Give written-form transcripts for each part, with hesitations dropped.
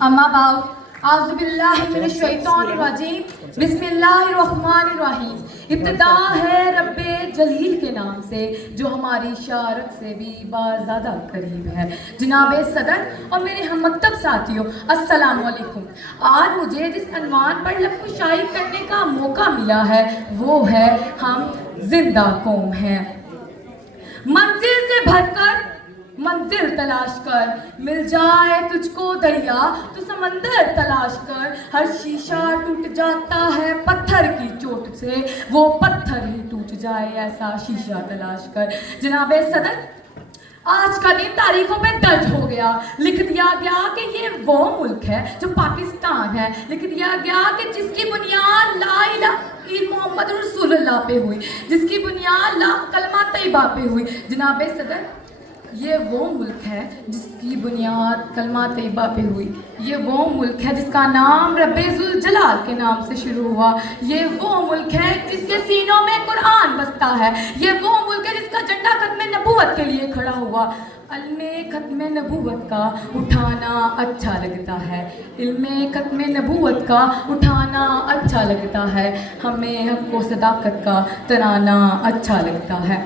अम्मा बाउ आज़ुबिल्लाहिमिनश्शैतानिर्रजीम बिस्मिल्लाहिर्रहमानिर्रहीम। इब्तिदा है रब्बे जलील के नाम से जो हमारी शारत से भी बाज़्यादा करीब है। जनाब सदर और मेरे हम मकतब साथियों, अस्सलाम वालेकुम। आज मुझे जिस अनवान पर लफ्ज़-ओ-शायरी करने का मौका मिला है वो है हम जिंदा कौम हैं। मंजिल से भरकर मंजिल तलाश कर, मिल जाए तुझको दरिया तो समंदर तलाश कर। हर शीशा टूट जाता है पत्थर की चोट से, वो पत्थर ही टूट जाए ऐसा शीशा तलाश कर। जनाब सदर, आज का दिन तारीखों पे दर्ज हो गया। लिख दिया गया कि ये वो मुल्क है जो पाकिस्तान है। लिख दिया गया कि जिसकी बुनियाद ला इलाहा मोहम्मद रसूलुल्लाह पे हुई, जिसकी बुनियाद कलमा तैयबा पे हुई। जनाब सदर, ये वो मुल्क है जिसकी बुनियाद कलमा तैयबा पे हुई। ये वो मुल्क है जिसका नाम रब्बे ज़ुल जलाल के नाम से शुरू हुआ। ये वो मुल्क है जिसके सीनों में कुरान बसता है। ये वो मुल्क है जिसका झंडा खत्म नबूवत के लिए खड़ा हुआ। इल्मे खत्म नबूवत का उठाना अच्छा लगता है, इल्मे खत्म नबूवत का उठाना अच्छा लगता है। हमें हक़ व सदाकत का तराना अच्छा लगता है।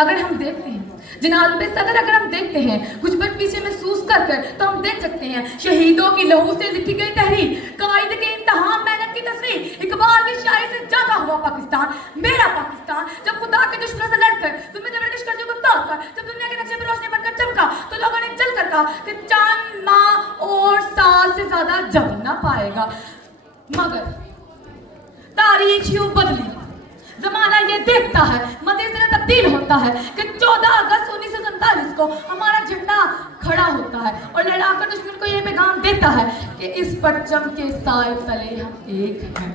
अगर हम देखते हैं जनाब सदर, अगर हम देखते हैं कुछ पल पीछे महसूस कर तो हम देख सकते हैं शहीदों की लहू से लिखी गई तहरीर, कायद के इंतहा मेहनत की तस्वीर, इकबाल की शायरी से जागा हुआ पाकिस्तान, मेरा पाकिस्तान। जब खुदा के दुश्मनों से लड़कर तुम्हें जबरदस्त कर्जों को तोड़ कर, जब दुनिया के नक्शे पर रोशनी बनकर चमका तो लोगों ने जल कर कहा कि चांद माह और साल से ज्यादा जम ना पाएगा। मगर तारीख यूं बदली, जमाना ये देखता है, मदीना तब्दील होता है कि 14 अगस्त 1947 को हमारा झंडा खड़ा होता है और लड़ाकर दुश्मन को ये पैगाम देता है कि इस परचम के साए तले हम एक हैं।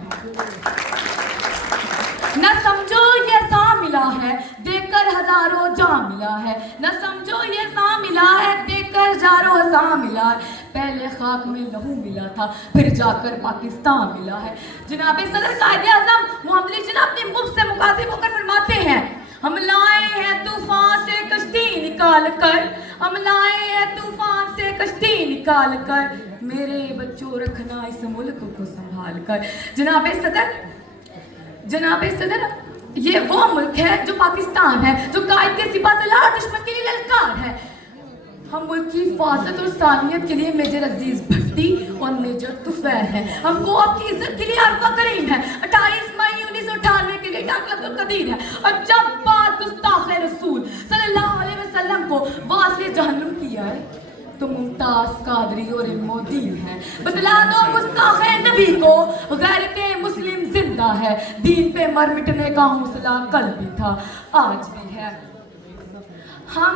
न समझो ये सा मिला है देकर हजारों जान मिला है, न समझो ये सा मिला है देकर हजारों सा मिला है। पहले खाक में लहू मिला था फिर जाकर पाकिस्तान मिला है। जनाब सदर कायदे आज़म मोहम्मद अली जिन्ना अपने मुख से मुखातिब होकर फरमाते हैं, हम लाए हैं तूफान से कश्ती निकाल कर, हम लाए हैं तूफान से कश्ती निकाल कर, मेरे बच्चों रखना इस मुल्क को संभाल कर। जनाब सदर, ये वो मुल्क है जो पाकिस्तान है, जो कायद के सिपा सलार दुश्मन के लिए ललकार है। हम मुल्क की हिफाजत और सानियत के लिए मेजर अजीज भट्टी और मेजर तुफैल हैं। हमको आपकी इज्जत के लिए आरफा करीम है। 28 मई 1998 के लिए डॉक्टर अब्दुल कदीर है। और जब बात गुस्ताखे रसूल सल्लल्लाहु अलैहि वसल्लम को वास्ते जहन्नुम किया है तो मुमताज कादरी और मोदीन है। बतला दो गुस्ताखे नबी को गैरते मुस्लिम जिंदा है, दीन पे मर मिटने का हौसला कल भी था आज भी है। हम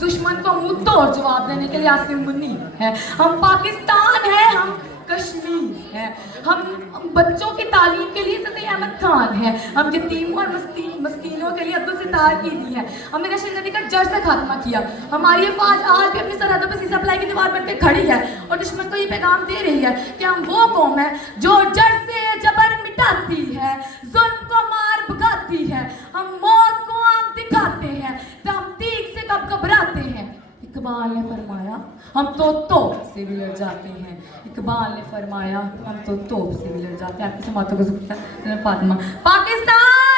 दुश्मन को मुंह तोड़ जवाब देने के लिए आसिम मुनीर है। हम पाकिस्तान है, हम कश्मीर है, हम बच्चों की तालीम के लिए सदी अहमद खान है, हम यतीमों और मस्कीनों के लिए अब्दुल सितार की दी है। हमने नशे नदी का जड़ से खात्मा किया। हमारी फौज आज भी अपनी सरहदों पर सीसा प्लाई की दीवार बनकर खड़ी है और दुश्मन को ये पैगाम दे रही है कि हम वो कौम है जो जड़ से जबर मिटाती है, जुल्म को मार भगाती है। हम मौत को आंख दिखाते हैं तो हम तीर से कब घबराते हैं। इकबाल ने फरमाया हम तो तोप से भी लड़ जाते हैं। इकबाल ने फरमाया हम तो तोप से भी लड़ जाते हैं। आपकी समातों को फातिमा। पाकिस्तान